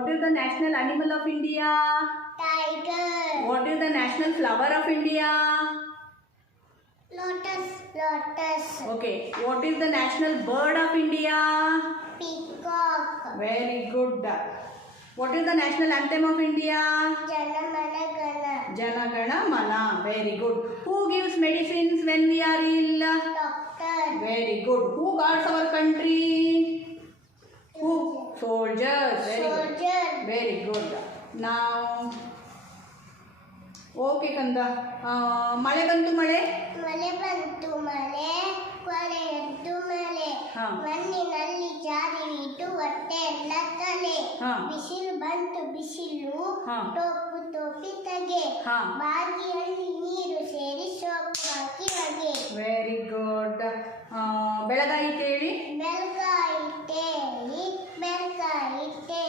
What is the national animal of India? Tiger. What is the national flower of India? Lotus. Okay. What is the national bird of India? Peacock. Very good. What is the national anthem of India? Jana Mana Gana. Jana Gana Mana. Very good. Who gives medicines when we are ill? Doctor. Very good. Who guards our country? Who? Soldiers. Very good. Soldier. Very good. Now, okay ಕಂದ ಮಳೆ ಬಂತು ಮಳೆ ಮಳೆ ಬಂತು ಮಳೆ ಕೊರೆಯದ್ದು ಮಳೆ ಹಾ. ಮಣ್ಣಿನಲ್ಲಿ ಜಾರಿ ಇಟ್ಟು ಹೊಟ್ಟೆ ಎಲ್ಲ ತಲೆ ಹಾ. ಬಿಸಿಲು ಬಂತು ಬಿಸಿಲು ಹಾ. ಟೋಪು ಟೋಪಿತಗೆ ಹಾ. ಬಾಗಿಯಲ್ಲಿ ನೀರು ಸೇರಿ ಸೋಪು ಹಾಕಿ ಹೊಗೆ ವೆರಿ ಗುಡ್ ಬೆಳಗಾಯಿತು ಹೇಳಿ ಬೆಳಗಾಯಿತೇಳಿ ಬೆಳಗಾಯಿತೆ